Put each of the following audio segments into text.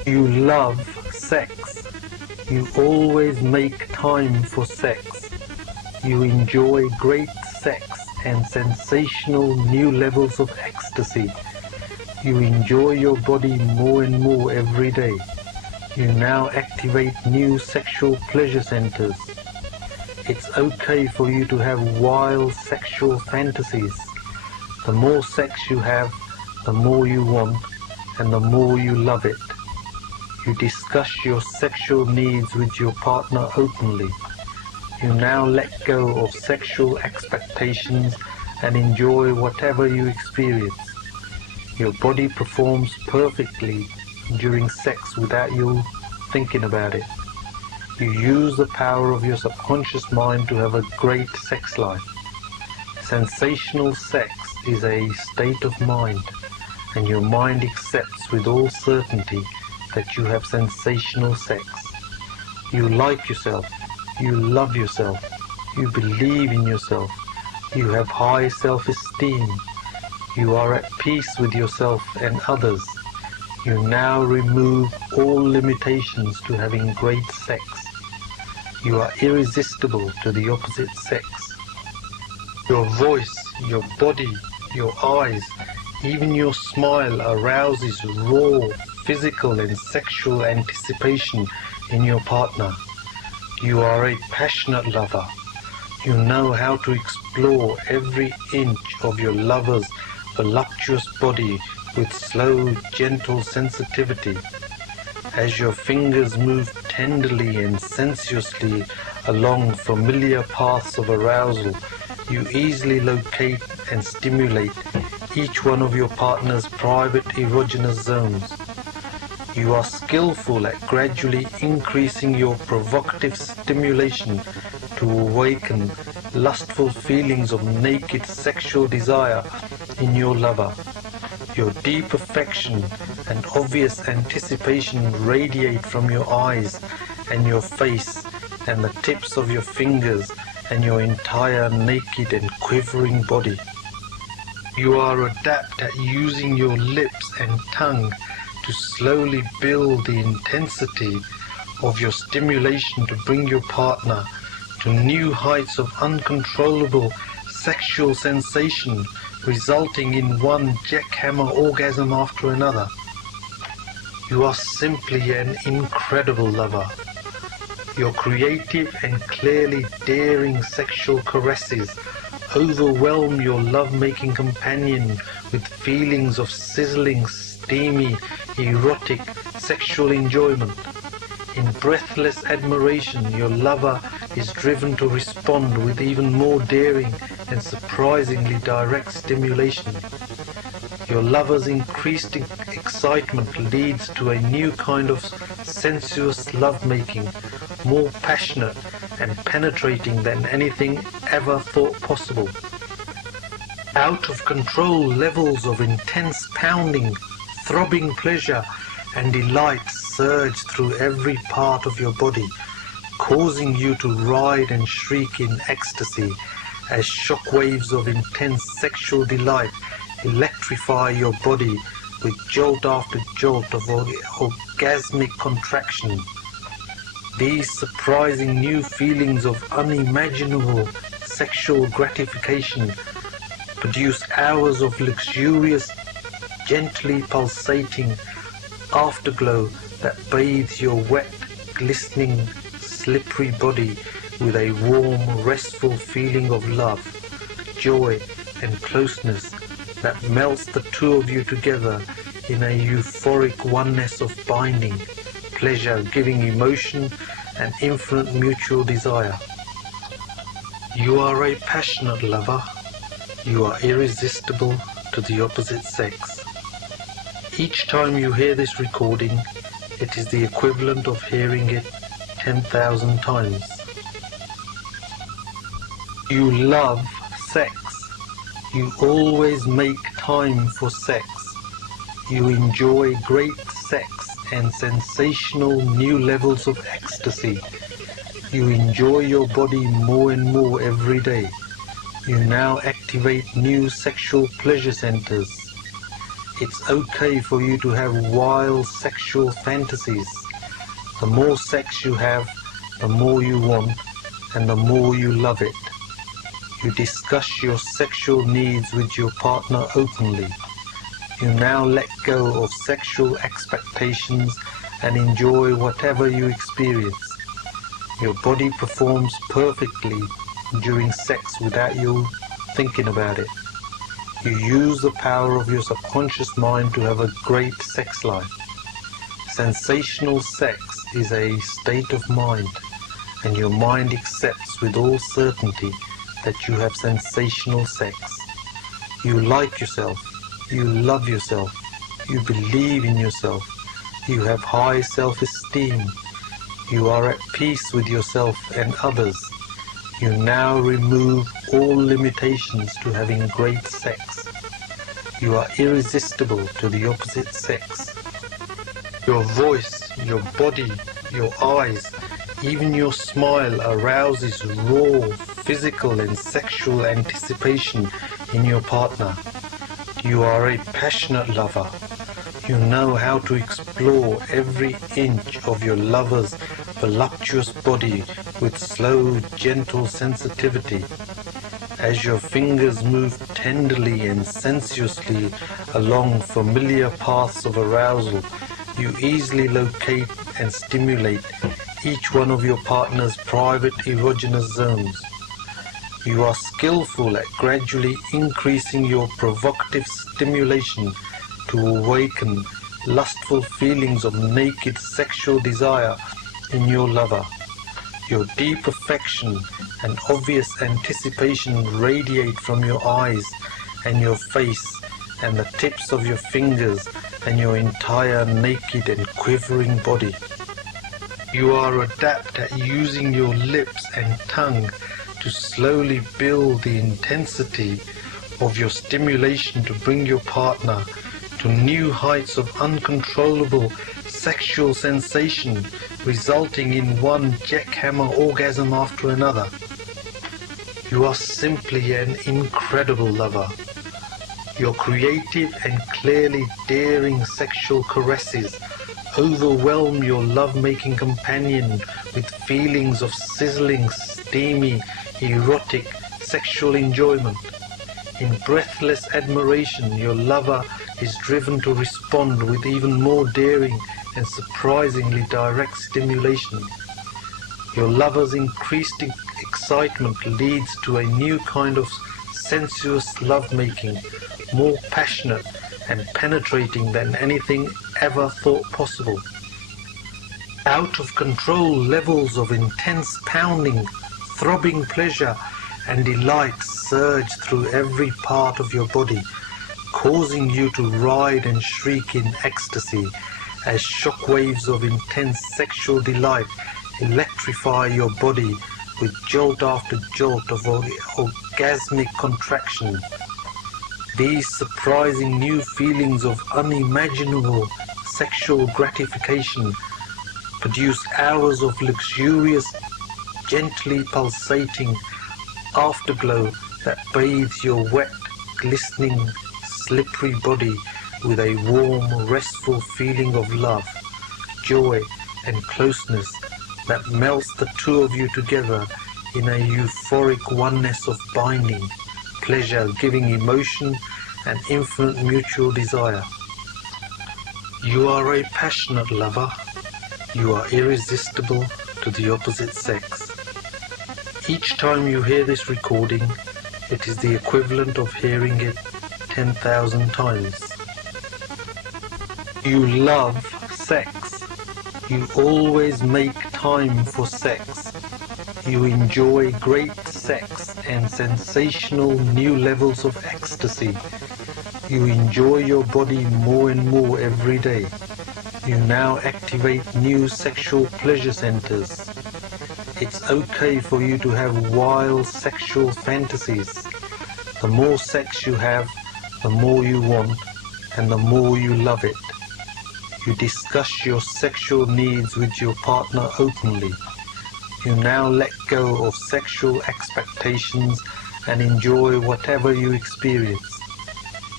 You love sex. You always make time for sex. You enjoy great sex and sensational new levels of ecstasy. You enjoy your body more and more every day. You now activate new sexual pleasure centers. It's okay for you to have wild sexual fantasies. The more sex you have, the more you want, and the more you love it. You discuss your sexual needs with your partner openly. You now let go of sexual expectations and enjoy whatever you experience. Your body performs perfectly during sex without you thinking about it. You use the power of your subconscious mind to have a great sex life. Sensational sex is a state of mind, and your mind accepts with all certainty that you have sensational sex. You like yourself, you love yourself, you believe in yourself, you have high self-esteem, you are at peace with yourself and others. You now remove all limitations to having great sex. You are irresistible to the opposite sex. Your voice, your body, your eyes, even your smile arouses raw physical and sexual anticipation in your partner. You are a passionate lover. You know how to explore every inch of your lover's voluptuous body with slow, gentle sensitivity. As your fingers move tenderly and sensuously along familiar paths of arousal, you easily locate and stimulate each one of your partner's private erogenous zones. You are skillful at gradually increasing your provocative stimulation to awaken lustful feelings of naked sexual desire in your lover. Your deep affection and obvious anticipation radiate from your eyes and your face and the tips of your fingers and your entire naked and quivering body. You are adept at using your lips and tongue to slowly build the intensity of your stimulation to bring your partner to new heights of uncontrollable sexual sensation, resulting in one jackhammer orgasm after another. You are simply an incredible lover. Your creative and clearly daring sexual caresses overwhelm your love-making companion with feelings of sizzling, steamy, erotic sexual enjoyment. In breathless admiration, your lover is driven to respond with even more daring and surprisingly direct stimulation. Your lover's increased excitement leads to a new kind of sensuous lovemaking, more passionate and penetrating than anything ever thought possible. Out of control levels of intense pounding, throbbing pleasure and delight surge through every part of your body, causing you to ride and shriek in ecstasy as shock waves of intense sexual delight electrify your body with jolt after jolt of orgasmic contraction. These surprising new feelings of unimaginable sexual gratification produce hours of luxurious, gently pulsating afterglow that bathes your wet, glistening, slippery body with a warm, restful feeling of love, joy, and closeness that melts the two of you together in a euphoric oneness of binding, pleasure, giving emotion, and infinite mutual desire. You are a passionate lover. You are irresistible to the opposite sex. Each time you hear this recording, it is the equivalent of hearing it 10,000 times. You love sex. You always make time for sex. You enjoy great sex and sensational new levels of ecstasy. You enjoy your body more and more every day. You now activate new sexual pleasure centers. It's okay for you to have wild sexual fantasies. The more sex you have, the more you want, and the more you love it. You discuss your sexual needs with your partner openly. You now let go of sexual expectations and enjoy whatever you experience. Your body performs perfectly during sex without you thinking about it. You use the power of your subconscious mind to have a great sex life. Sensational sex is a state of mind, and your mind accepts with all certainty that you have sensational sex. You like yourself, you love yourself, you believe in yourself, you have high self-esteem, you are at peace with yourself and others. You now remove all limitations to having great sex. You are irresistible to the opposite sex. Your voice, your body, your eyes, even your smile arouses raw physical and sexual anticipation in your partner. You are a passionate lover. You know how to explore every inch of your lover's voluptuous body with slow, gentle sensitivity. As your fingers move tenderly and sensuously along familiar paths of arousal, you easily locate and stimulate each one of your partner's private erogenous zones. You are skillful at gradually increasing your provocative stimulation to awaken lustful feelings of naked sexual desire in your lover. Your deep affection and obvious anticipation radiate from your eyes and your face and the tips of your fingers and your entire naked and quivering body. You are adept at using your lips and tongue to slowly build the intensity of your stimulation to bring your partner to new heights of uncontrollable sexual sensation, resulting in one jackhammer orgasm after another. You are simply an incredible lover. Your creative and clearly daring sexual caresses overwhelm your love-making companion with feelings of sizzling, steamy, erotic sexual enjoyment. In breathless admiration, your lover is driven to respond with even more daring and surprisingly direct stimulation. Your lover's increased excitement leads to a new kind of sensuous lovemaking, more passionate and penetrating than anything ever thought possible. Out of control levels of intense pounding, throbbing pleasure and delight surge through every part of your body, causing you to ride and shriek in ecstasy as shockwaves of intense sexual delight electrify your body with jolt after jolt of orgasmic contraction. These surprising new feelings of unimaginable sexual gratification produce hours of luxurious, gently pulsating afterglow that bathes your wet, glistening, slippery body with a warm, restful feeling of love, joy, and closeness that melts the two of you together in a euphoric oneness of binding, pleasure-giving emotion, and infinite mutual desire. You are a passionate lover. You are irresistible to the opposite sex. Each time you hear this recording, it is the equivalent of hearing it 10,000 times. You love sex. You always make time for sex. You enjoy great sex and sensational new levels of ecstasy. You enjoy your body more and more every day. You now activate new sexual pleasure centers. It's okay for you to have wild sexual fantasies. The more sex you have, the more you want, and the more you love it. You discuss your sexual needs with your partner openly. You now let go of sexual expectations and enjoy whatever you experience.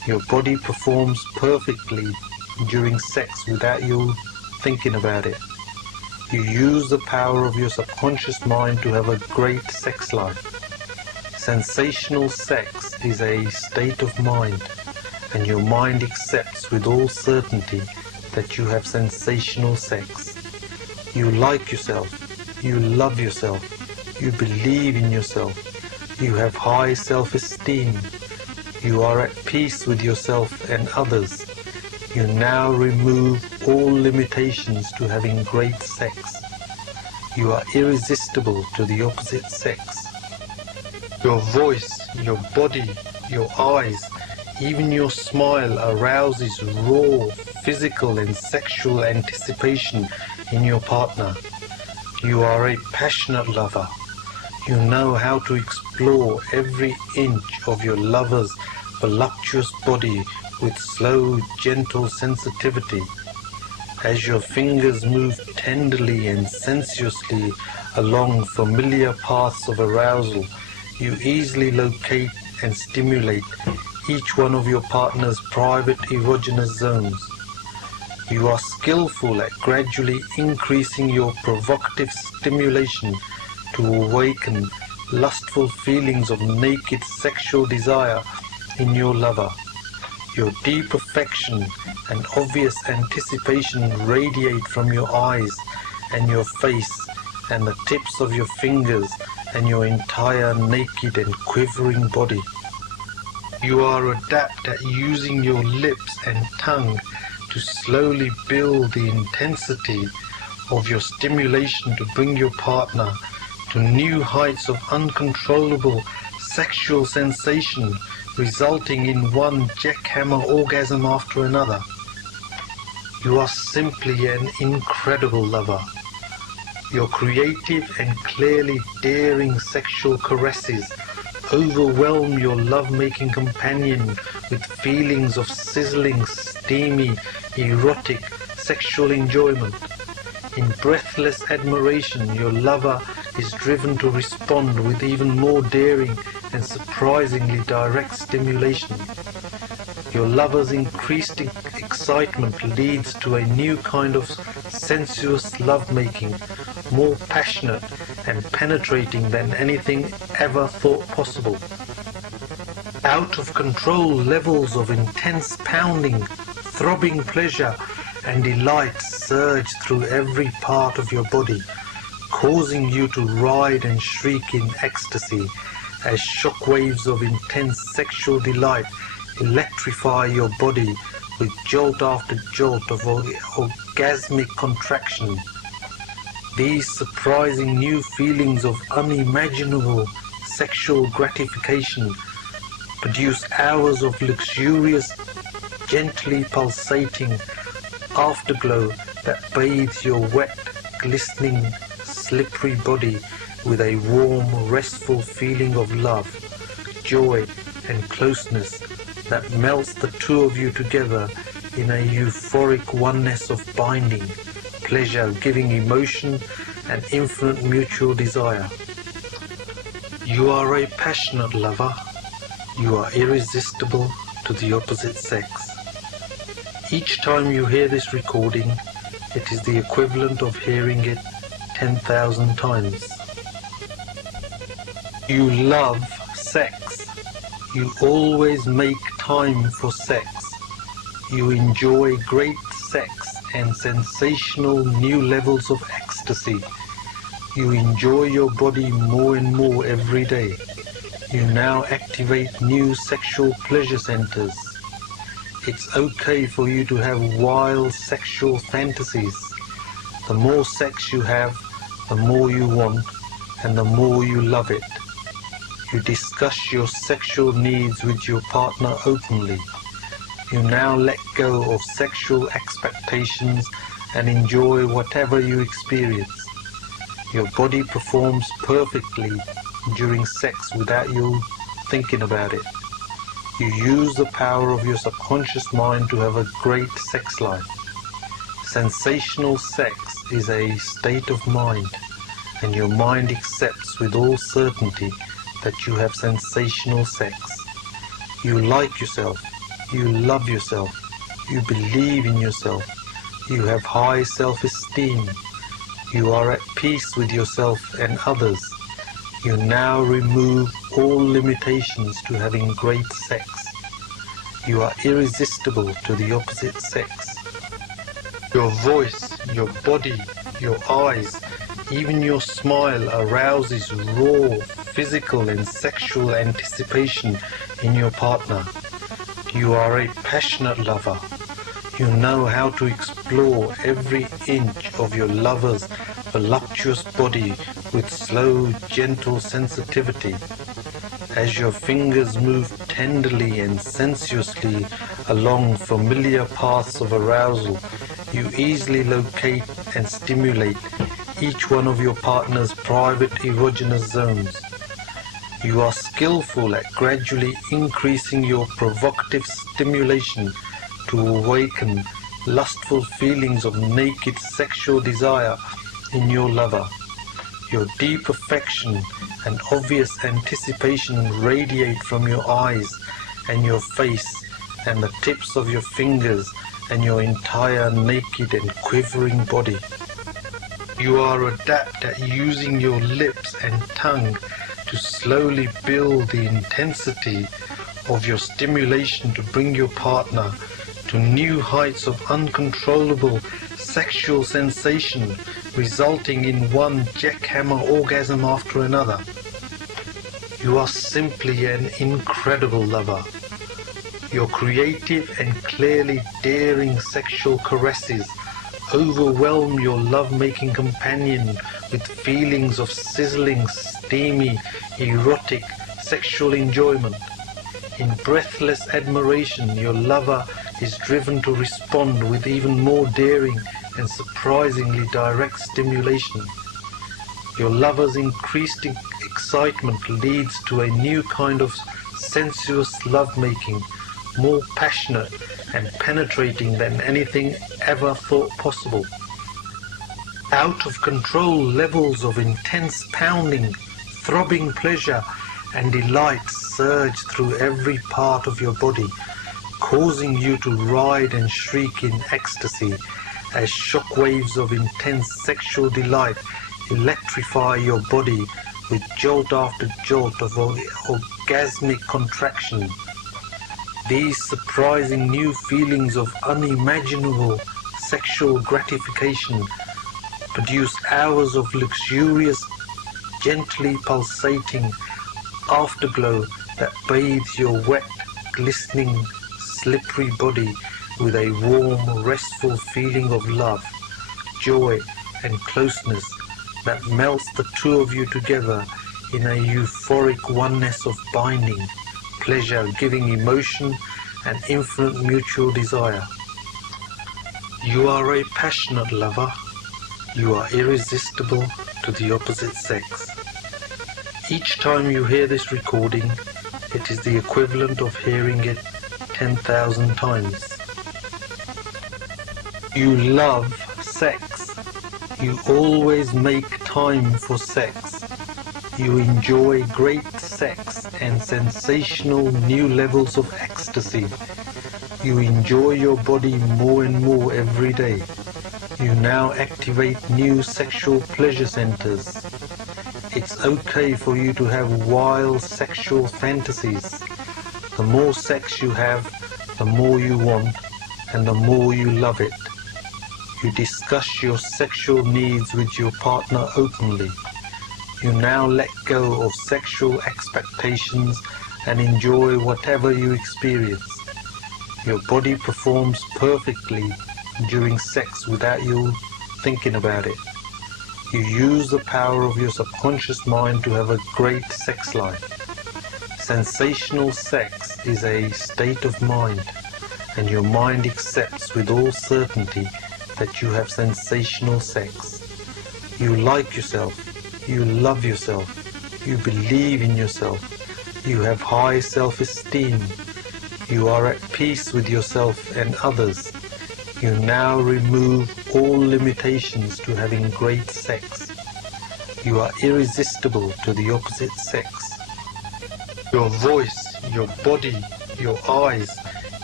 Your body performs perfectly during sex without you thinking about it. You use the power of your subconscious mind to have a great sex life. Sensational sex is a state of mind, and your mind accepts with all certainty that you have sensational sex. You like yourself, you love yourself, you believe in yourself, you have high self-esteem, you are at peace with yourself and others. You now remove all limitations to having great sex. You are irresistible to the opposite sex. Your voice, your body, your eyes, even your smile arouses raw physical and sexual anticipation in your partner. You are a passionate lover. You know how to explore every inch of your lover's voluptuous body with slow, gentle sensitivity. As your fingers move tenderly and sensuously along familiar paths of arousal, you easily locate and stimulate each one of your partner's private erogenous zones. You are skillful at gradually increasing your provocative stimulation to awaken lustful feelings of naked sexual desire in your lover. Your deep affection and obvious anticipation radiate from your eyes and your face and the tips of your fingers and your entire naked and quivering body. You are adept at using your lips and tongue to slowly build the intensity of your stimulation to bring your partner to new heights of uncontrollable sexual sensation, resulting in one jackhammer orgasm after another. You are simply an incredible lover. Your creative and clearly daring sexual caresses overwhelm your love-making companion with feelings of sizzling, steamy, erotic sexual enjoyment. In breathless admiration, your lover is driven to respond with even more daring and surprisingly direct stimulation. Your lover's increased excitement leads to a new kind of sensuous lovemaking, more passionate and penetrating than anything ever thought possible. Out of control levels of intense pounding, throbbing pleasure and delight surge through every part of your body, causing you to ride and shriek in ecstasy as shockwaves of intense sexual delight electrify your body with jolt after jolt of orgasmic contraction. These surprising new feelings of unimaginable sexual gratification produce hours of luxurious, gently pulsating afterglow that bathes your wet, glistening, slippery body with a warm, restful feeling of love, joy, and closeness that melts the two of you together in a euphoric oneness of binding, pleasure-giving emotion, and infinite mutual desire. You are a passionate lover. You are irresistible to the opposite sex. Each time you hear this recording, it is the equivalent of hearing it 10,000 times. You love sex. You always make time for sex. You enjoy great sex and sensational new levels of ecstasy. You enjoy your body more and more every day. You now activate new sexual pleasure centers. It's okay for you to have wild sexual fantasies. The more sex you have, the more you want, and the more you love it. You discuss your sexual needs with your partner openly. You now let go of sexual expectations and enjoy whatever you experience. Your body performs perfectly during sex without you thinking about it. You use the power of your subconscious mind to have a great sex life. Sensational sex is a state of mind, and your mind accepts with all certainty that you have sensational sex. You like yourself, You love yourself. You believe in yourself. You have high self-esteem. You are at peace with yourself and others. You now remove all limitations to having great sex. You are irresistible to the opposite sex. Your voice, your body, your eyes, even your smile arouses raw physical and sexual anticipation in your partner. You are a passionate lover. You know how to explore every inch of your lover's voluptuous body with slow, gentle sensitivity. As your fingers move tenderly and sensuously along familiar paths of arousal, you easily locate and stimulate each one of your partner's private erogenous zones. You are skillful at gradually increasing your provocative stimulation to awaken lustful feelings of naked sexual desire in your lover. Your deep affection and obvious anticipation radiate from your eyes and your face and the tips of your fingers and your entire naked and quivering body. You are adept at using your lips and tongue to slowly build the intensity of your stimulation to bring your partner to new heights of uncontrollable sexual sensation, resulting in one jackhammer orgasm after another. You are simply an incredible lover. Your creative and clearly daring sexual caresses overwhelm your love-making companion with feelings of sizzling, steamy, erotic sexual enjoyment. In breathless admiration, your lover is driven to respond with even more daring and surprisingly direct stimulation. Your lover's increased excitement leads to a new kind of sensuous lovemaking, more passionate and penetrating than anything ever thought possible. Out of control levels of intense pounding, throbbing pleasure and delight surge through every part of your body, causing you to ride and shriek in ecstasy as shock waves of intense sexual delight electrify your body with jolt after jolt of orgasmic contraction. These surprising new feelings of unimaginable sexual gratification produce hours of luxurious, gently pulsating afterglow that bathes your wet, glistening, slippery body with a warm, restful feeling of love, joy, and closeness that melts the two of you together in a euphoric oneness of binding, pleasure, giving emotion, and infinite mutual desire. You are a passionate lover. You are irresistible to the opposite sex. Each time you hear this recording, it is the equivalent of hearing it 10,000 times. You love sex. You always make time for sex. You enjoy great sex and sensational new levels of ecstasy. You enjoy your body more and more every day. You now activate new sexual pleasure centers. It's okay for you to have wild sexual fantasies. The more sex you have, the more you want, and the more you love it. You discuss your sexual needs with your partner openly. You now let go of sexual expectations and enjoy whatever you experience. Your body performs perfectly during sex without you thinking about it. You use the power of your subconscious mind to have a great sex life. Sensational sex is a state of mind, and your mind accepts with all certainty that you have sensational sex. You like yourself. You love yourself. You believe in yourself. You have high self-esteem. You are at peace with yourself and others. You now remove all limitations to having great sex. You are irresistible to the opposite sex. Your voice, your body, your eyes,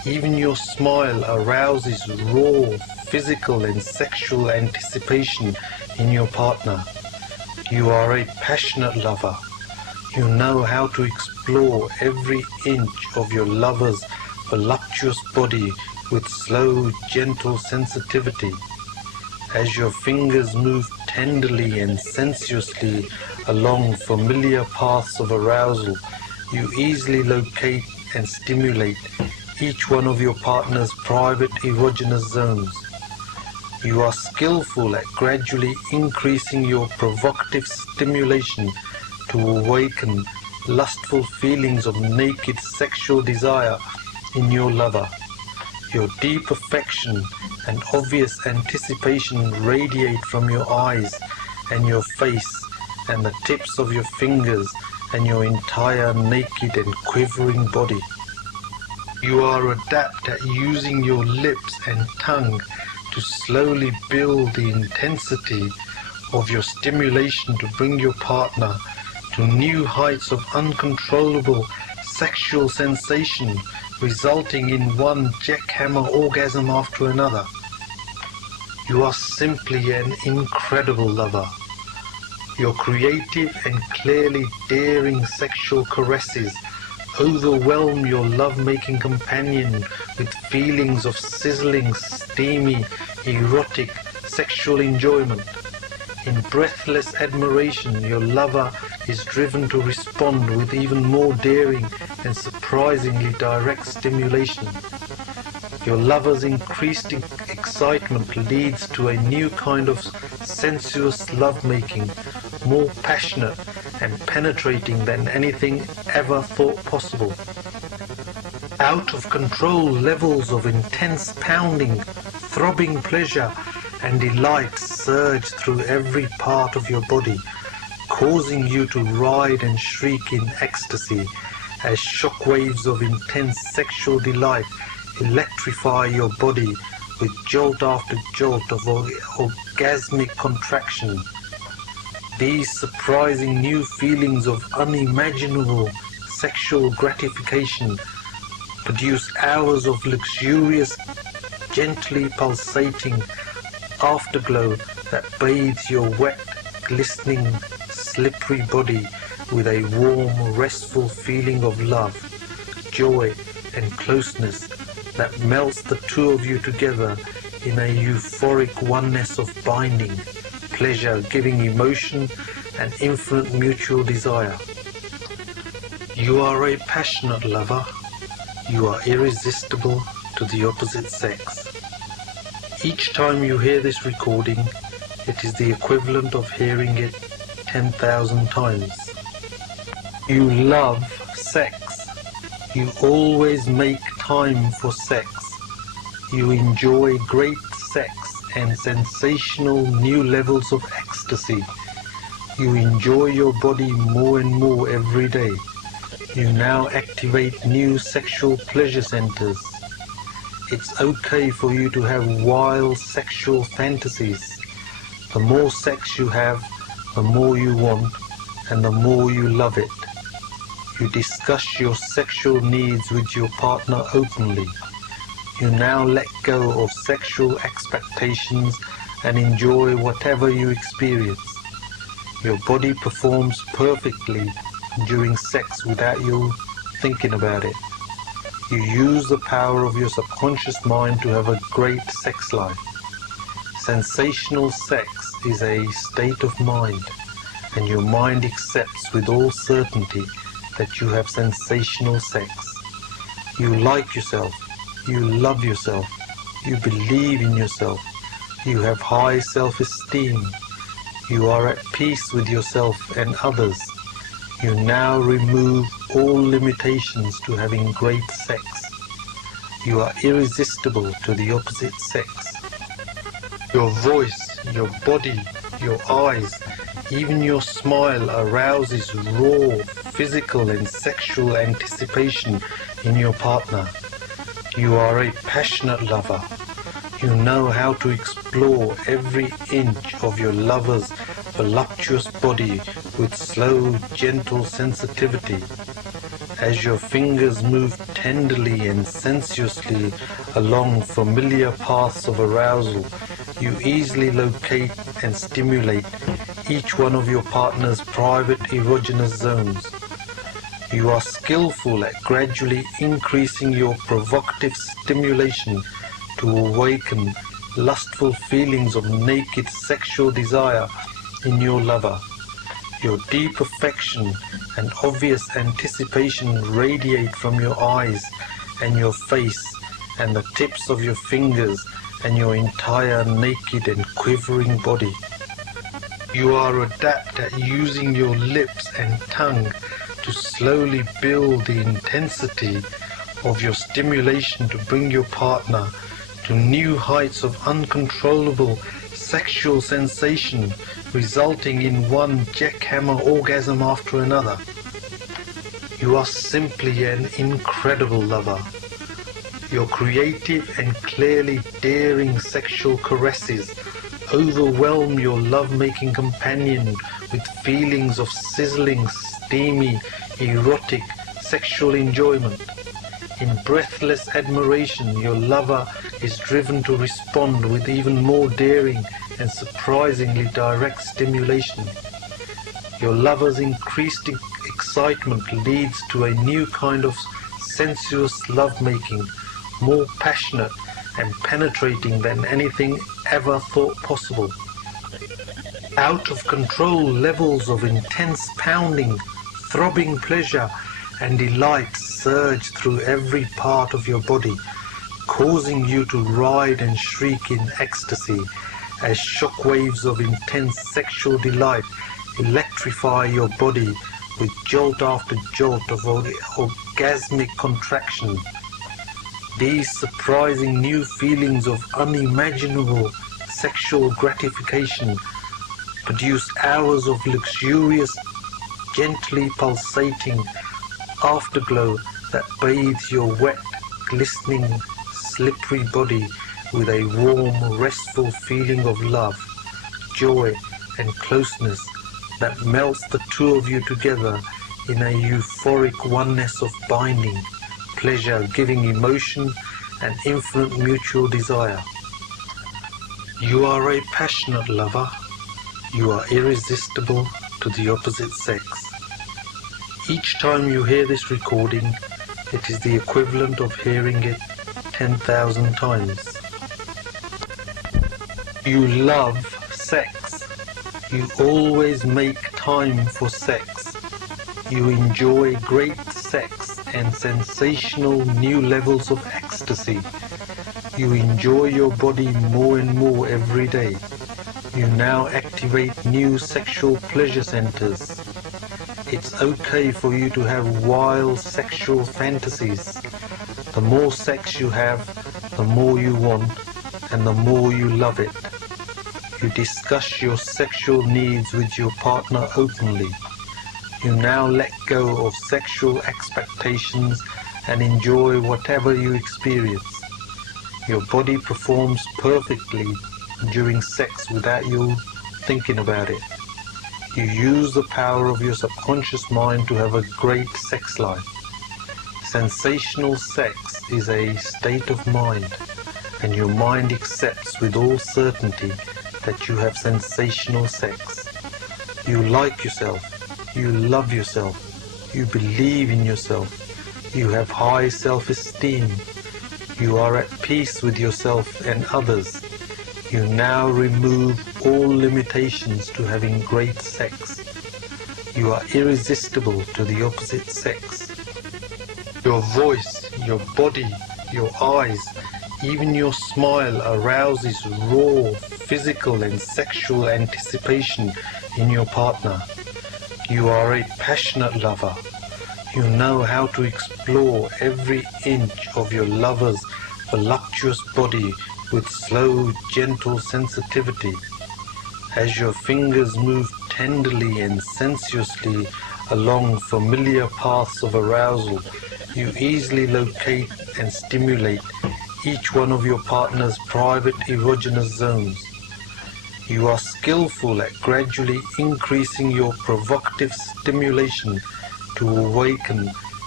Even your smile arouses raw physical and sexual anticipation in your partner. You are a passionate lover. You know how to explore every inch of your lover's voluptuous body with slow, gentle sensitivity. As your fingers move tenderly and sensuously along familiar paths of arousal, you easily locate and stimulate each one of your partner's private erogenous zones. You are skillful at gradually increasing your provocative stimulation to awaken lustful feelings of naked sexual desire in your lover. Your deep affection and obvious anticipation radiate from your eyes and your face and the tips of your fingers and your entire naked and quivering body. You are adept at using your lips and tongue to slowly build the intensity of your stimulation to bring your partner to new heights of uncontrollable sexual sensation, resulting in one jackhammer orgasm after another. You are simply an incredible lover. Your creative and clearly daring sexual caresses overwhelm your love-making companion with feelings of sizzling, steamy, erotic sexual enjoyment. In breathless admiration, your lover is driven to respond with even more daring and surprisingly direct stimulation. Your lover's increased excitement leads to a new kind of sensuous lovemaking, more passionate and penetrating than anything ever thought possible. Out of control levels of intense pounding, throbbing pleasure and delight surge through every part of your body, causing you to ride and shriek in ecstasy as shockwaves of intense sexual delight electrify your body with jolt after jolt of orgasmic contraction. These surprising new feelings of unimaginable sexual gratification produce hours of luxurious, gently pulsating afterglow that bathes your wet, glistening, slippery body with a warm, restful feeling of love, joy, and closeness that melts the two of you together in a euphoric oneness of binding, pleasure, giving emotion, and infinite mutual desire. You are a passionate lover. You are irresistible to the opposite sex. Each time you hear this recording, it is the equivalent of hearing it 10,000 times. You love sex. You always make time for sex. You enjoy great sex and sensational new levels of ecstasy. You enjoy your body more and more every day. You now activate new sexual pleasure centers. It's okay for you to have wild sexual fantasies. The more sex you have, the more you want, and the more you love it. You discuss your sexual needs with your partner openly. You now let go of sexual expectations and enjoy whatever you experience. Your body performs perfectly during sex without you thinking about it. You use the power of your subconscious mind to have a great sex life. Sensational sex is a state of mind, and your mind accepts with all certainty that you have sensational sex. You like yourself, you love yourself, you believe in yourself, you have high self-esteem, you are at peace with yourself and others. You now remove all limitations to having great sex. You are irresistible to the opposite sex. Your voice, your body, your eyes, even your smile arouses raw physical and sexual anticipation in your partner. You are a passionate lover. You know how to explore every inch of your lover's voluptuous body with slow, gentle sensitivity. As your fingers move tenderly and sensuously along familiar paths of arousal, you easily locate and stimulate each one of your partner's private erogenous zones. You are skillful at gradually increasing your provocative stimulation to awaken lustful feelings of naked sexual desire in your lover. Your deep affection and obvious anticipation radiate from your eyes and your face and the tips of your fingers and your entire naked and quivering body. You are adept at using your lips and tongue to slowly build the intensity of your stimulation to bring your partner to new heights of uncontrollable sexual sensation, resulting in one jackhammer orgasm after another. You are simply an incredible lover. Your creative and clearly daring sexual caresses overwhelm your love-making companion with feelings of sizzling, steamy, erotic sexual enjoyment. In breathless admiration, your lover is driven to respond with even more daring and surprisingly direct stimulation. Your lover's increased excitement leads to a new kind of sensuous lovemaking, more passionate and penetrating than anything ever thought possible. Out of control levels of intense pounding, throbbing pleasure and delight surge through every part of your body, causing you to ride and shriek in ecstasy as shock waves of intense sexual delight electrify your body with jolt after jolt of orgasmic contraction. These surprising new feelings of unimaginable sexual gratification produce hours of luxurious, gently pulsating afterglow that bathes your wet, glistening, slippery body with a warm, restful feeling of love, joy, and closeness that melts the two of you together in a euphoric oneness of binding, pleasure, giving emotion, and infinite mutual desire. You are a passionate lover. You are irresistible to the opposite sex. Each time you hear this recording, it is the equivalent of hearing it 10,000 times. You love sex. You always make time for sex. You enjoy great sex and sensational new levels of ecstasy. You enjoy your body more and more every day. You now activate new sexual pleasure centers. It's okay for you to have wild sexual fantasies. The more sex you have, the more you want, and the more you love it. You discuss your sexual needs with your partner openly. You now let go of sexual expectations and enjoy whatever you experience. Your body performs perfectly during sex without you thinking about it. You use the power of your subconscious mind to have a great sex life. Sensational sex is a state of mind, and your mind accepts with all certainty that you have sensational sex. You like yourself. You love yourself. You believe in yourself. You have high self-esteem. You are at peace with yourself and others. You now remove all limitations to having great sex. You are irresistible to the opposite sex. Your voice, your body, your eyes, even your smile arouses raw physical and sexual anticipation in your partner. You are a passionate lover. You know how to explore every inch of your lover's voluptuous body with slow, gentle sensitivity. As your fingers move tenderly and sensuously along familiar paths of arousal, you easily locate and stimulate each one of your partner's private erogenous zones. You are skillful at gradually increasing your provocative stimulation to awaken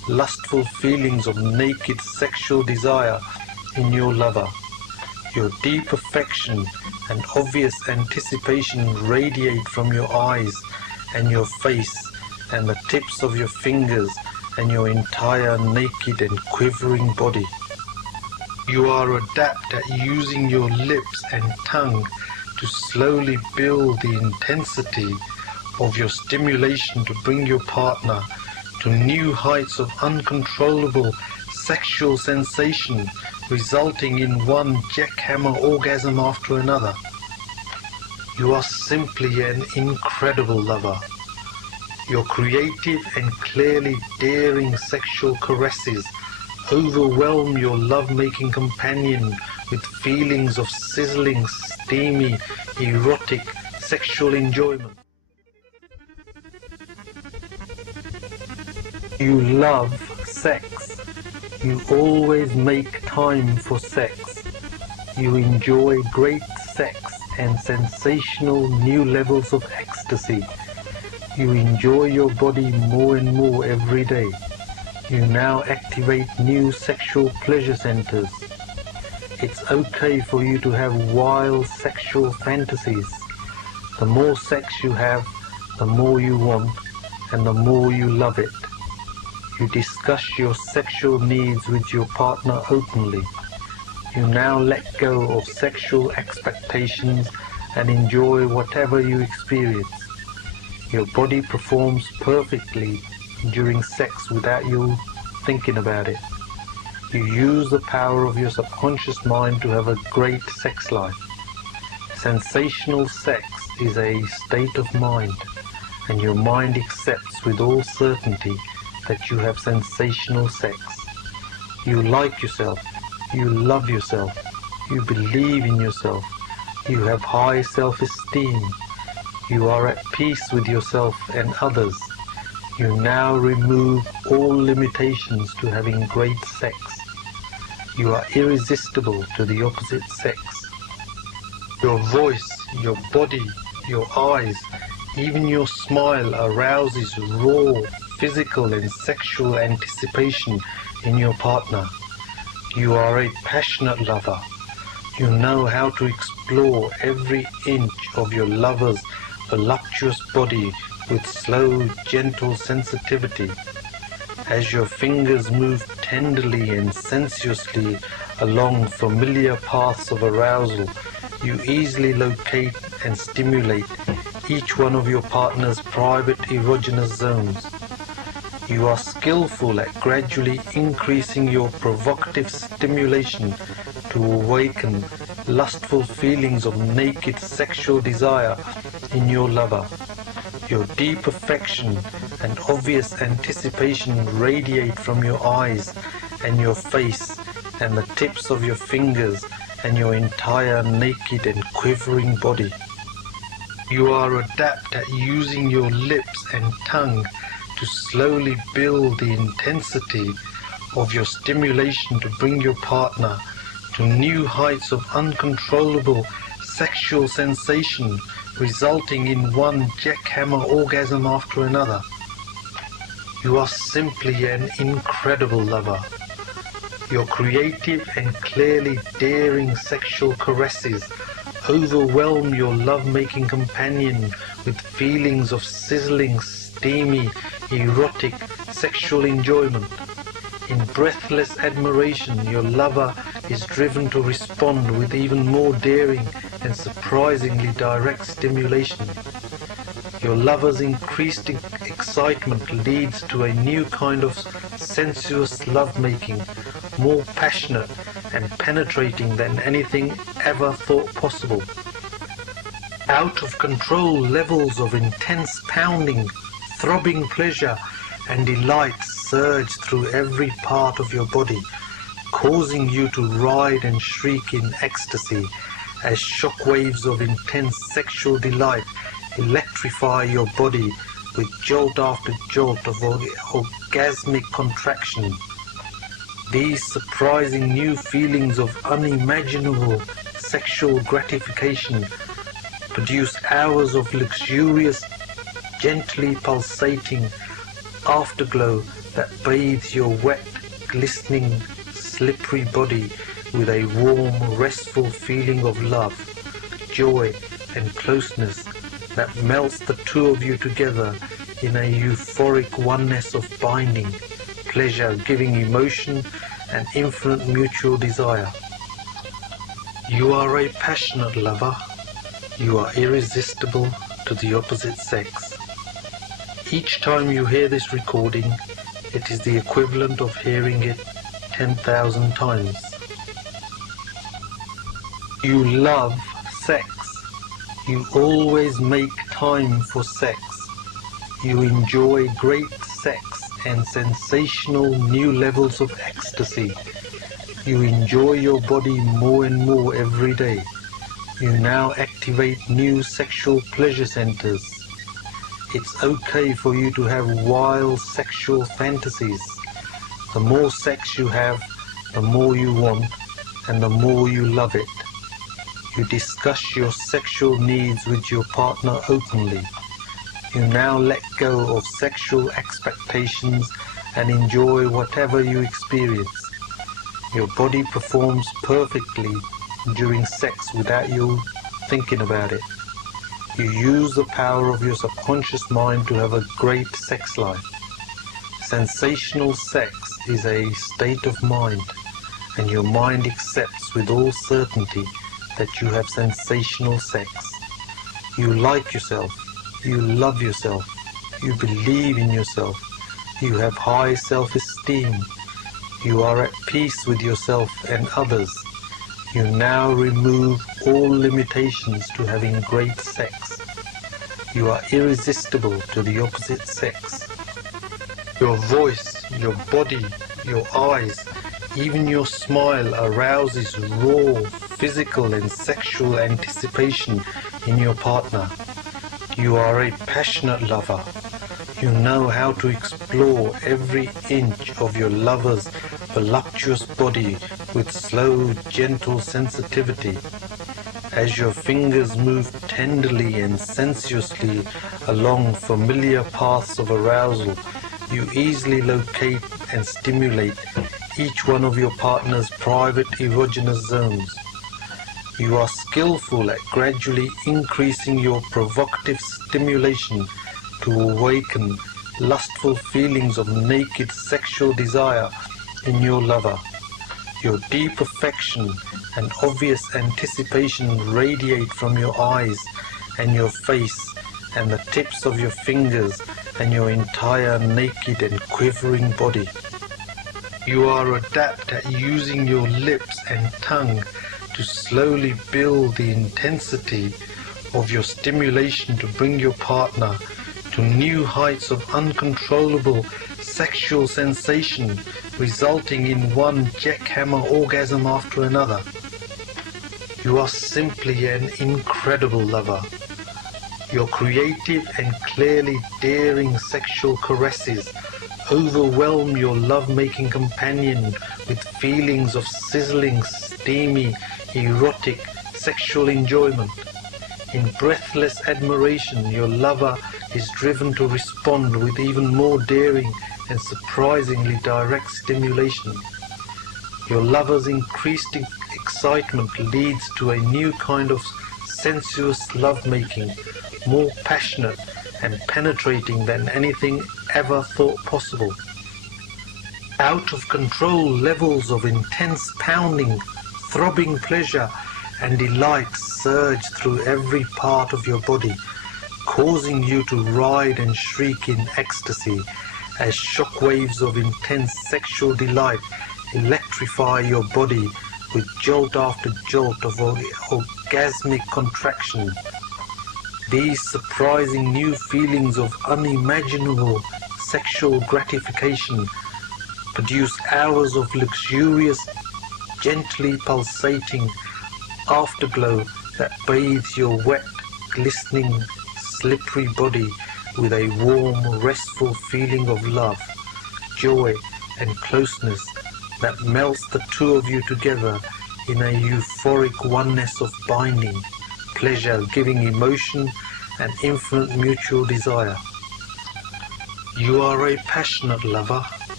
lustful feelings of naked sexual desire in your lover. Your deep affection and obvious anticipation radiate from your eyes and your face and the tips of your fingers and your entire naked and quivering body. You are adept at using your lips and tongue to slowly build the intensity of your stimulation to bring your partner to new heights of uncontrollable sexual sensation, resulting in one jackhammer orgasm after another. You are simply an incredible lover. Your creative and clearly daring sexual caresses overwhelm your love-making companion with feelings of sizzling, steamy, erotic sexual enjoyment. You love sex. You always make time for sex. You enjoy great sex and sensational new levels of ecstasy. You enjoy your body more and more every day. You now activate new sexual pleasure centers. It's okay for you to have wild sexual fantasies. The more sex you have, the more you want, and the more you love it. You discuss your sexual needs with your partner openly. You now let go of sexual expectations and enjoy whatever you experience. Your body performs perfectly during sex without you thinking about it. You use the power of your subconscious mind to have a great sex life. Sensational sex is a state of mind, and your mind accepts with all certainty that you have sensational sex. You like yourself, you love yourself, you believe in yourself, you have high self-esteem, you are at peace with yourself and others. You now remove all limitations to having great sex. You are irresistible to the opposite sex. Your voice, your body, your eyes, even your smile arouses raw physical and sexual anticipation in your partner. You are a passionate lover. You know how to explore every inch of your lover's voluptuous body with slow, gentle sensitivity. As your fingers move tenderly and sensuously along familiar paths of arousal, you easily locate and stimulate each one of your partner's private erogenous zones. You are skillful at gradually increasing your provocative stimulation to awaken lustful feelings of naked sexual desire in your lover. Your deep affection and obvious anticipation radiate from your eyes and your face and the tips of your fingers and your entire naked and quivering body. You are adept at using your lips and tongue to slowly build the intensity of your stimulation to bring your partner to new heights of uncontrollable sexual sensation, resulting in one jackhammer orgasm after another. You are simply an incredible lover. Your creative and clearly daring sexual caresses overwhelm your love-making companion with feelings of sizzling, steamy, erotic sexual enjoyment. In breathless admiration, your lover is driven to respond with even more daring and surprisingly direct stimulation. Your lover's increased excitement leads to a new kind of sensuous lovemaking, more passionate and penetrating than anything ever thought possible. Out of control levels of intense pounding, throbbing pleasure and delight surge through every part of your body, causing you to ride and shriek in ecstasy as shock waves of intense sexual delight electrify your body with jolt after jolt of orgasmic contraction. These surprising new feelings of unimaginable sexual gratification produce hours of luxurious, gently pulsating afterglow that bathes your wet, glistening, slippery body with a warm, restful feeling of love, joy and closeness that melts the two of you together in a euphoric oneness of binding, pleasure, giving emotion and infinite mutual desire. You are a passionate lover. You are irresistible to the opposite sex. Each time you hear this recording, it is the equivalent of hearing it 10,000 times. You love sex. You always make time for sex. You enjoy great sex and sensational new levels of ecstasy. You enjoy your body more and more every day. You now activate new sexual pleasure centers. It's okay for you to have wild sexual fantasies. The more sex you have, the more you want, and the more you love it. You discuss your sexual needs with your partner openly. You now let go of sexual expectations and enjoy whatever you experience. Your body performs perfectly during sex without you thinking about it. You use the power of your subconscious mind to have a great sex life. Sensational sex is a state of mind, and your mind accepts with all certainty that you have sensational sex. You like yourself, you love yourself, you believe in yourself, you have high self-esteem, you are at peace with yourself and others. You now remove all limitations to having great sex. You are irresistible to the opposite sex. Your voice, your body, your eyes, even your smile arouses raw physical and sexual anticipation in your partner. You are a passionate lover. You know how to explore every inch of your lover's voluptuous body with slow, gentle sensitivity. As your fingers move tenderly and sensuously along familiar paths of arousal, you easily locate and stimulate each one of your partner's private erogenous zones. You are skillful at gradually increasing your provocative stimulation to awaken lustful feelings of naked sexual desire in your lover. Your deep affection and obvious anticipation radiate from your eyes and your face and the tips of your fingers and your entire naked and quivering body. You are adept at using your lips and tongue to slowly build the intensity of your stimulation to bring your partner to new heights of uncontrollable sexual sensation, resulting in one jackhammer orgasm after another. You are simply an incredible lover. Your creative and clearly daring sexual caresses overwhelm your love-making companion with feelings of sizzling, steamy, erotic sexual enjoyment. In breathless admiration, your lover is driven to respond with even more daring and surprisingly direct stimulation. Your lover's increased excitement leads to a new kind of sensuous lovemaking, more passionate and penetrating than anything ever thought possible. Out of control levels of intense pounding, throbbing pleasure and delight surge through every part of your body, causing you to ride and shriek in ecstasy as shockwaves of intense sexual delight electrify your body with jolt after jolt of orgasmic contraction. These surprising new feelings of unimaginable sexual gratification produce hours of luxurious, gently pulsating afterglow that bathes your wet, glistening, slippery body with a warm, restful feeling of love, joy and closeness that melts the two of you together in a euphoric oneness of binding, pleasure, giving emotion and infinite mutual desire. You are a passionate lover.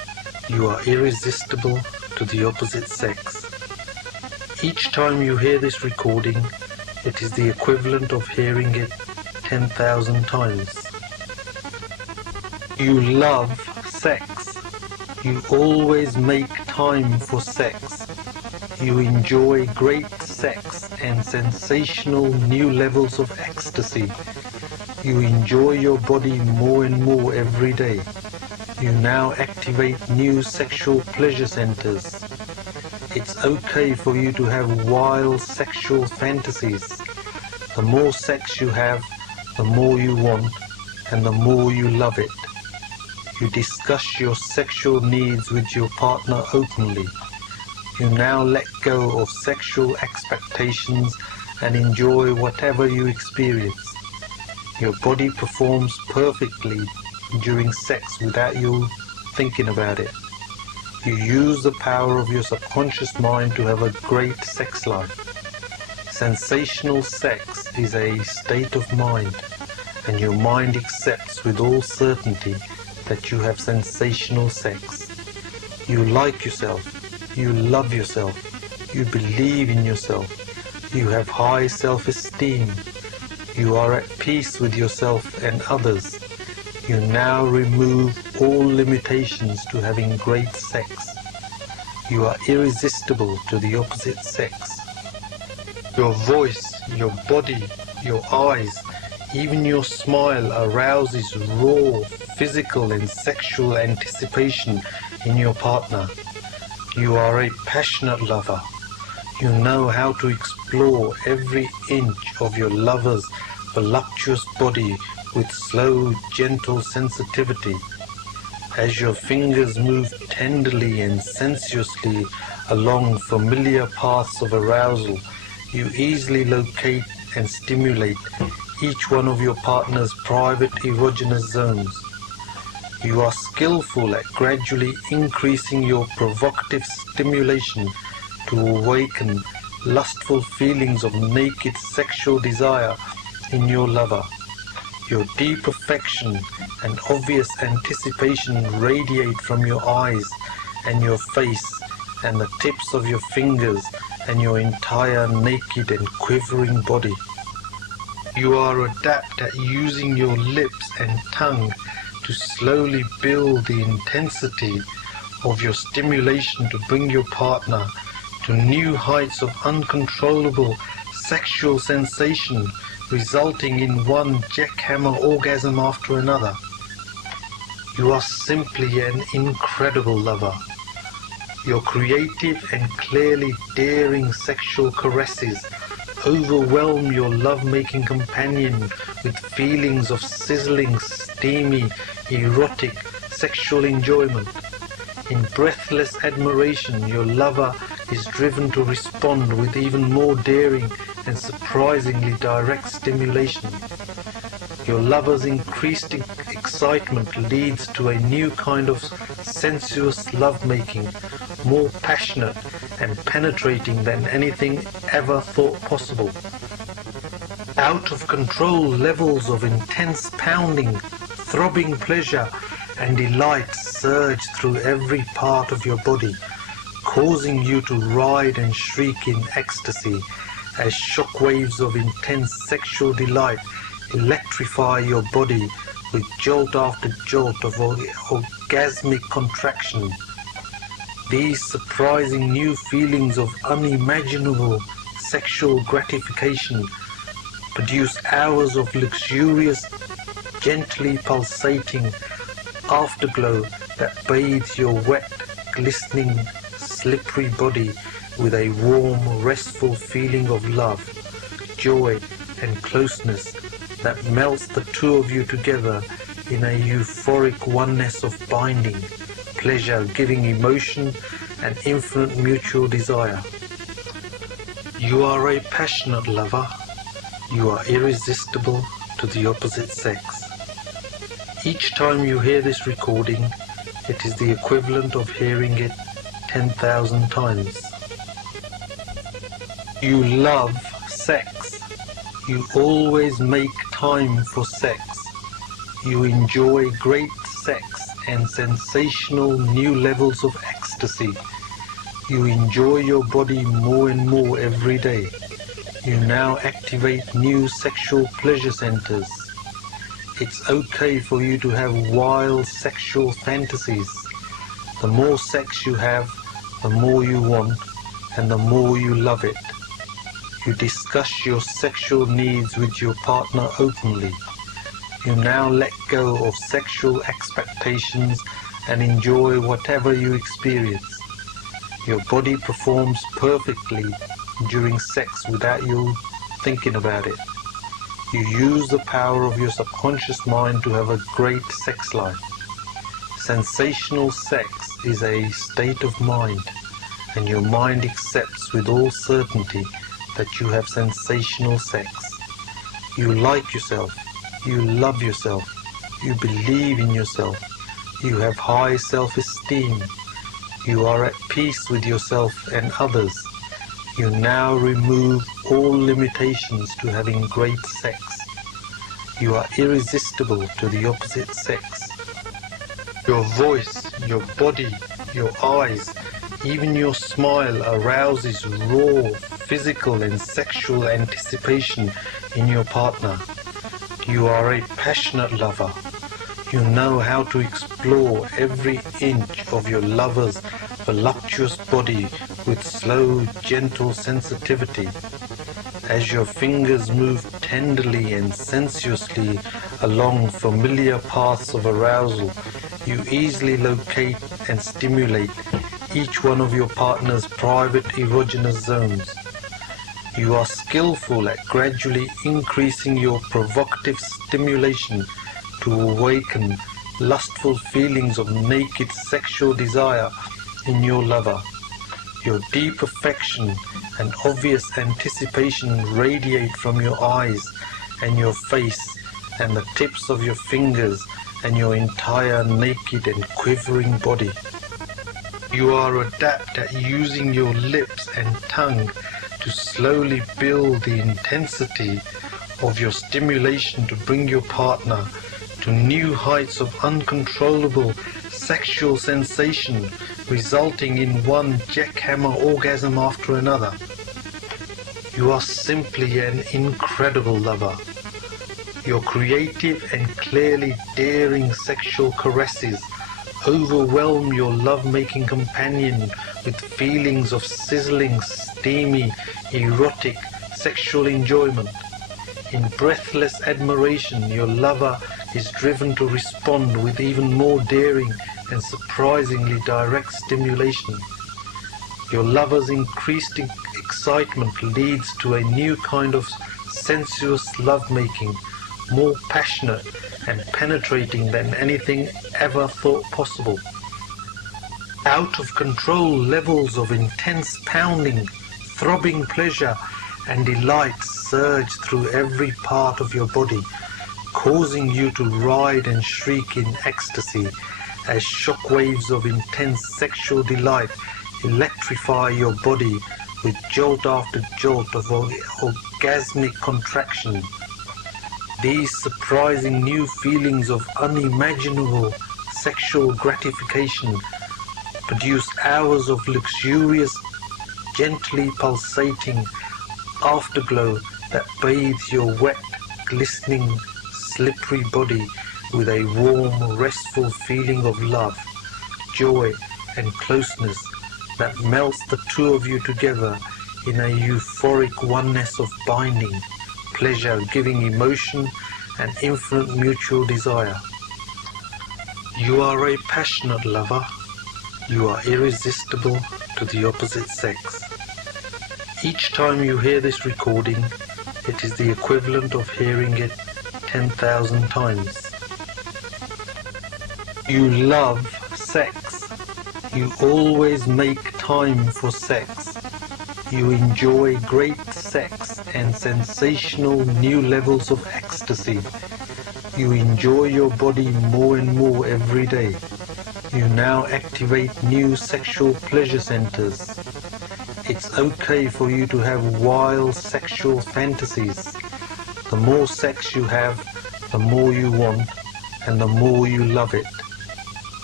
You are irresistible to the opposite sex. Each time you hear this recording, it is the equivalent of hearing it 10,000 times. You love sex. You always make time for sex. You enjoy great sex and sensational new levels of ecstasy. You enjoy your body more and more every day. You now activate new sexual pleasure centers. It's okay for you to have wild sexual fantasies. The more sex you have, the more you want, and the more you love it. You discuss your sexual needs with your partner openly. You now let go of sexual expectations and enjoy whatever you experience. Your body performs perfectly during sex without you thinking about it. You use the power of your subconscious mind to have a great sex life. Sensational sex is a state of mind, and your mind accepts with all certainty that you have sensational sex. You like yourself, you love yourself, you believe in yourself, you have high self-esteem, you are at peace with yourself and others. You now remove all limitations to having great sex. You are irresistible to the opposite sex. Your voice, your body, your eyes, even your smile arouses raw physical and sexual anticipation in your partner. You are a passionate lover. You know how to explore every inch of your lover's voluptuous body with slow, gentle sensitivity. As your fingers move tenderly and sensuously along familiar paths of arousal, you easily locate and stimulate each one of your partner's private erogenous zones. You are skillful at gradually increasing your provocative stimulation to awaken lustful feelings of naked sexual desire in your lover. Your deep affection and obvious anticipation radiate from your eyes and your face and the tips of your fingers and your entire naked and quivering body. You are adept at using your lips and tongue to slowly build the intensity of your stimulation to bring your partner to new heights of uncontrollable sexual sensation, resulting in one jackhammer orgasm after another. You are simply an incredible lover. Your creative and clearly daring sexual caresses overwhelm your love-making companion with feelings of sizzling, steamy, erotic sexual enjoyment. In breathless admiration, your lover is driven to respond with even more daring and surprisingly direct stimulation. Your lover's increased excitement leads to a new kind of sensuous lovemaking, more passionate and penetrating than anything ever thought possible. Out of control levels of intense pounding, throbbing pleasure and delight surge through every part of your body, causing you to ride and shriek in ecstasy as shockwaves of intense sexual delight electrify your body with jolt after jolt of orgasmic contraction. These surprising new feelings of unimaginable sexual gratification produce hours of luxurious, gently pulsating afterglow that bathes your wet, glistening, slippery body with a warm, restful feeling of love, joy, and closeness that melts the two of you together in a euphoric oneness of binding, pleasure, giving emotion, and infinite mutual desire. You are a passionate lover. You are irresistible to the opposite sex. Each time you hear this recording, it is the equivalent of hearing it 10,000 times. You love sex. You always make time for sex. You enjoy great sex and sensational new levels of ecstasy. You enjoy your body more and more every day. You now activate new sexual pleasure centers. It's okay for you to have wild sexual fantasies. The more sex you have, the more you want, and the more you love it. You discuss your sexual needs with your partner openly. You now let go of sexual expectations and enjoy whatever you experience. Your body performs perfectly during sex without you thinking about it. You use the power of your subconscious mind to have a great sex life. Sensational sex is a state of mind, and your mind accepts with all certainty that you have sensational sex. You like yourself, you love yourself, you believe in yourself, you have high self-esteem, you are at peace with yourself and others. You now remove all limitations to having great sex. You are irresistible to the opposite sex. Your voice, your body, your eyes, even your smile arouses raw physical and sexual anticipation in your partner. You are a passionate lover. You know how to explore every inch of your lover's voluptuous body with slow, gentle sensitivity. As your fingers move tenderly and sensuously along familiar paths of arousal, you easily locate and stimulate each one of your partner's private erogenous zones. You are skillful at gradually increasing your provocative stimulation to awaken lustful feelings of naked sexual desire in your lover. Your deep affection and obvious anticipation radiate from your eyes and your face and the tips of your fingers and your entire naked and quivering body. You are adept at using your lips and tongue to slowly build the intensity of your stimulation to bring your partner to new heights of uncontrollable sexual sensation, resulting in one jackhammer orgasm after another. You are simply an incredible lover. Your creative and clearly daring sexual caresses overwhelm your love-making companion with feelings of sizzling, steamy, erotic sexual enjoyment. In breathless admiration, your lover is driven to respond with even more daring and surprisingly direct stimulation. Your lover's increased excitement leads to a new kind of sensuous lovemaking, more passionate and penetrating than anything ever thought possible. Out of control levels of intense pounding, throbbing pleasure and delight surge through every part of your body, causing you to ride and shriek in ecstasy as shock waves of intense sexual delight electrify your body with jolt after jolt of orgasmic contraction. These surprising new feelings of unimaginable sexual gratification produce hours of luxurious, gently pulsating afterglow that bathes your wet, glistening, slippery body with a warm, restful feeling of love, joy, and closeness that melts the two of you together in a euphoric oneness of binding, pleasure-giving emotion, and infinite mutual desire. You are a passionate lover. You are irresistible to the opposite sex. Each time you hear this recording, it is the equivalent of hearing it 10,000 times. You love sex. You always make time for sex. You enjoy great sex and sensational new levels of ecstasy. You enjoy your body more and more every day. You now activate new sexual pleasure centers. It's okay for you to have wild sexual fantasies. The more sex you have, the more you want, and the more you love it.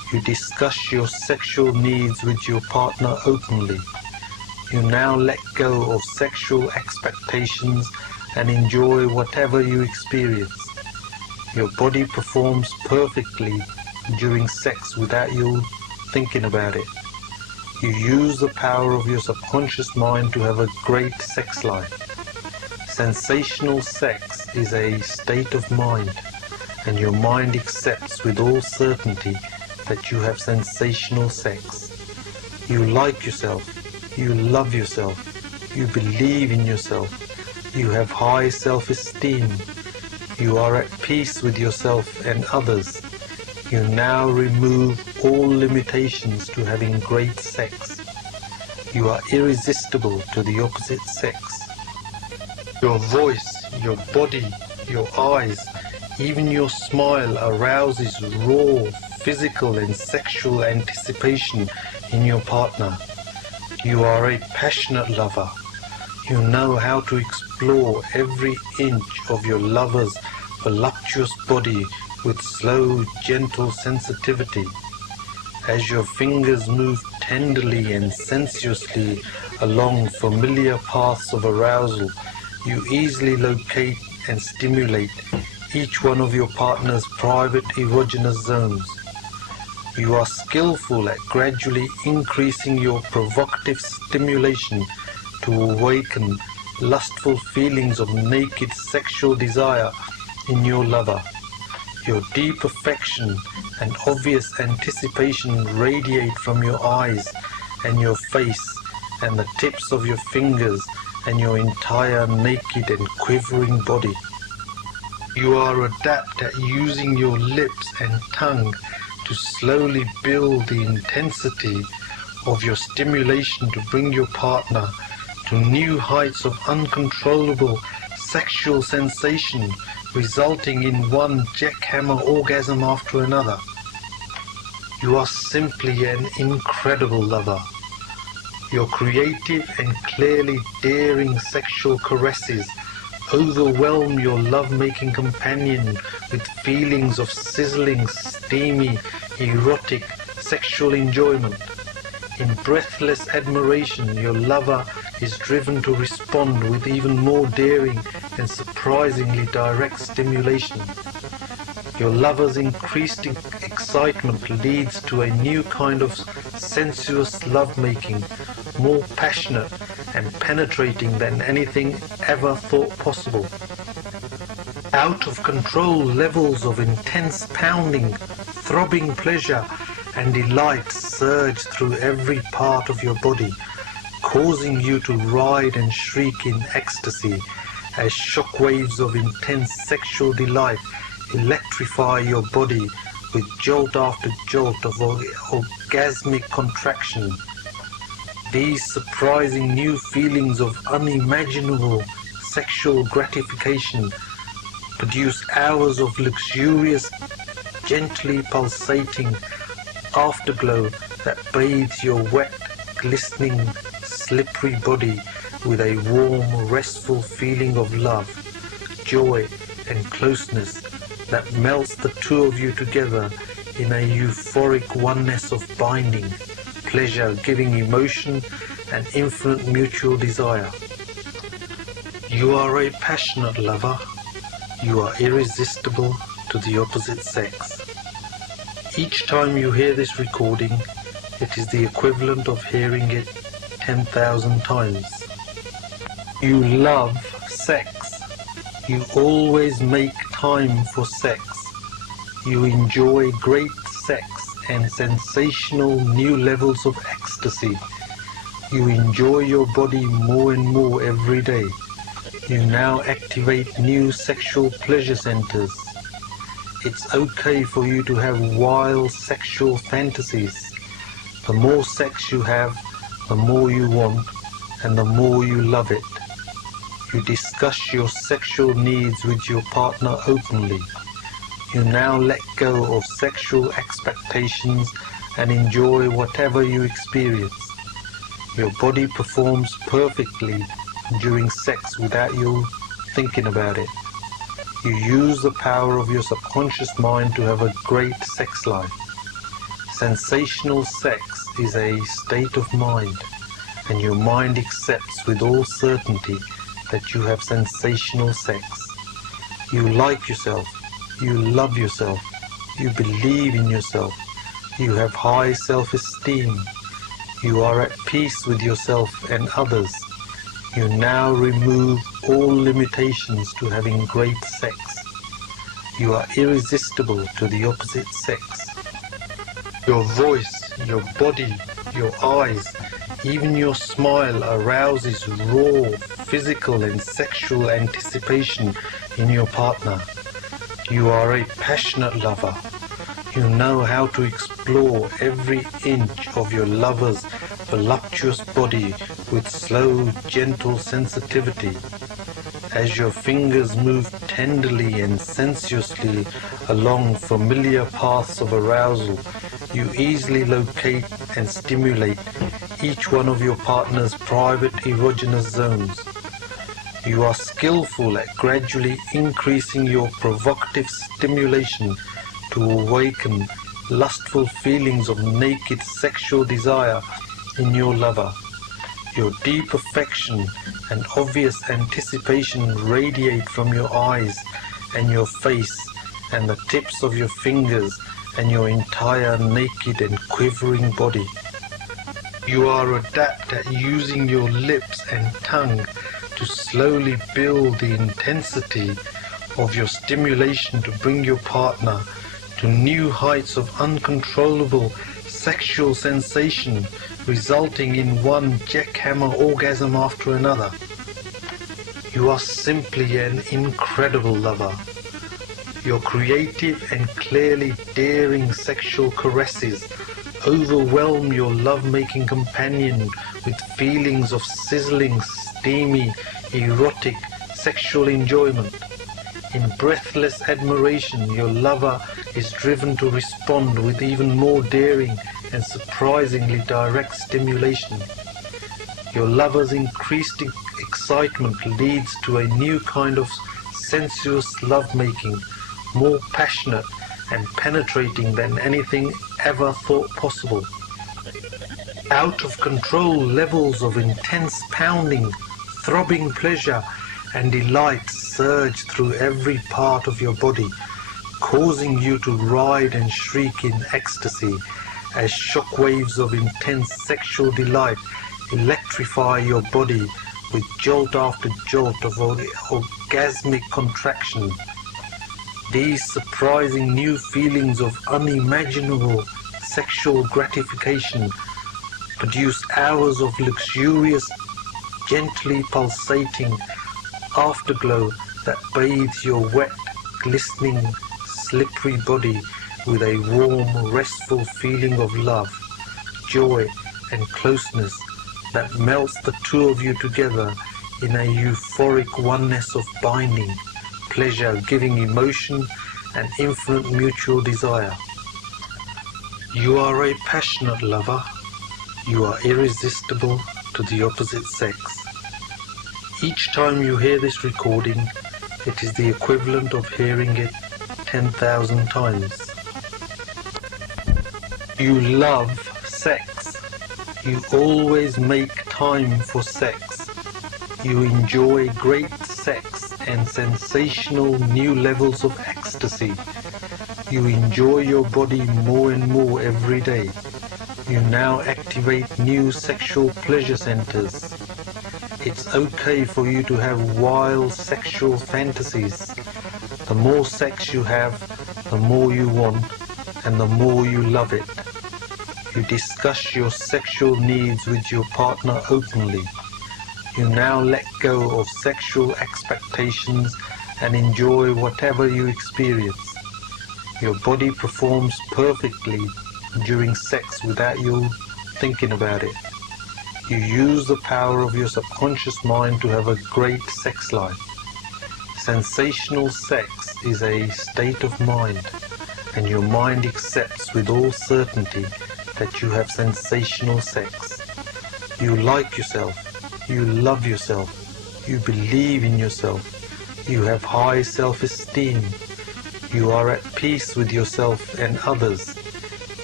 You discuss your sexual needs with your partner openly. You now let go of sexual expectations and enjoy whatever you experience. Your body performs perfectly during sex without you thinking about it. You use the power of your subconscious mind to have a great sex life. Sensational sex is a state of mind, and your mind accepts with all certainty that you have sensational sex. You like yourself, you love yourself, you believe in yourself, you have high self-esteem, you are at peace with yourself and others. You now remove all limitations to having great sex. You are irresistible to the opposite sex. Your voice, your body, your eyes, even your smile arouses raw physical and sexual anticipation in your partner. You are a passionate lover. You know how to explore every inch of your lover's voluptuous body with slow, gentle sensitivity. As your fingers move tenderly and sensuously along familiar paths of arousal, you easily locate and stimulate each one of your partner's private erogenous zones. You are skillful at gradually increasing your provocative stimulation to awaken lustful feelings of naked sexual desire in your lover. Your deep affection and obvious anticipation radiate from your eyes and your face and the tips of your fingers and your entire naked and quivering body. You are adept at using your lips and tongue to slowly build the intensity of your stimulation to bring your partner to new heights of uncontrollable sexual sensation, resulting in one jackhammer orgasm after another. You are simply an incredible lover. Your creative and clearly daring sexual caresses overwhelm your love-making companion with feelings of sizzling, steamy, erotic sexual enjoyment. In breathless admiration, your lover is driven to respond with even more daring and surprisingly direct stimulation. Your lover's increased excitement leads to a new kind of sensuous lovemaking, more passionate and penetrating than anything ever thought possible. Out of control levels of intense pounding, throbbing pleasure and delight surge through every part of your body, causing you to ride and shriek in ecstasy as shockwaves of intense sexual delight electrify your body with jolt after jolt of orgasmic contraction. These surprising new feelings of unimaginable sexual gratification produce hours of luxurious, gently pulsating afterglow that bathes your wet, glistening, slippery body with a warm, restful feeling of love, joy, and closeness that melts the two of you together in a euphoric oneness of binding, pleasure, giving emotion, and infinite mutual desire. You are a passionate lover. You are irresistible to the opposite sex. Each time you hear this recording, it is the equivalent of hearing it 10,000 times. You love sex. You always make time for sex. You enjoy great sex and sensational new levels of ecstasy. You enjoy your body more and more every day. You now activate new sexual pleasure centers. It's okay for you to have wild sexual fantasies. The more sex you have, the more you want, and the more you love it. You discuss your sexual needs with your partner openly. You now let go of sexual expectations and enjoy whatever you experience. Your body performs perfectly during sex without you thinking about it. You use the power of your subconscious mind to have a great sex life. Sensational sex is a state of mind, and your mind accepts with all certainty that you have sensational sex. You like yourself, you love yourself, you believe in yourself, you have high self-esteem, you are at peace with yourself and others. You now remove all limitations to having great sex. You are irresistible to the opposite sex. Your voice, your body, your eyes, even your smile arouses raw physical and sexual anticipation in your partner. You are a passionate lover. You know how to explore every inch of your lover's voluptuous body with slow, gentle sensitivity. As your fingers move tenderly and sensuously along familiar paths of arousal, you easily locate and stimulate each one of your partner's private erogenous zones. You are skillful at gradually increasing your provocative stimulation to awaken lustful feelings of naked sexual desire in your lover. Your deep affection and obvious anticipation radiate from your eyes and your face and the tips of your fingers and your entire naked and quivering body. You are adept at using your lips and tongue to slowly build the intensity of your stimulation to bring your partner to new heights of uncontrollable sexual sensation, resulting in one jackhammer orgasm after another. You are simply an incredible lover. Your creative and clearly daring sexual caresses overwhelm your love-making companion with feelings of sizzling, steamy, erotic sexual enjoyment. In breathless admiration, your lover is driven to respond with even more daring and surprisingly direct stimulation. Your lover's increased excitement leads to a new kind of sensuous lovemaking, more passionate and penetrating than anything ever thought possible. Out of control levels of intense pounding, throbbing pleasure and delight surge through every part of your body, causing you to writhe and shriek in ecstasy as shockwaves of intense sexual delight electrify your body with jolt after jolt of orgasmic contraction. These surprising new feelings of unimaginable sexual gratification produce hours of luxurious, gently pulsating afterglow that bathes your wet, glistening, slippery body with a warm, restful feeling of love, joy, and closeness that melts the two of you together in a euphoric oneness of binding, pleasure-giving emotion, and infinite mutual desire. You are a passionate lover. You are irresistible to the opposite sex. Each time you hear this recording, it is the equivalent of hearing it 10,000 times. You love sex. You always make time for sex. You enjoy great sex and sensational new levels of ecstasy. You enjoy your body more and more every day. You now activate new sexual pleasure centers. It's okay for you to have wild sexual fantasies. The more sex you have, the more you want, and the more you love it. You discuss your sexual needs with your partner openly. You now let go of sexual expectations and enjoy whatever you experience. Your body performs perfectly during sex without you thinking about it. You use the power of your subconscious mind to have a great sex life. Sensational sex is a state of mind, and your mind accepts with all certainty that you have sensational sex. You like yourself, you love yourself, you believe in yourself, you have high self-esteem, you are at peace with yourself and others.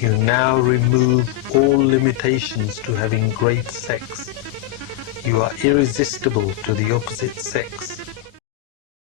You now remove all limitations to having great sex. You are irresistible to the opposite sex.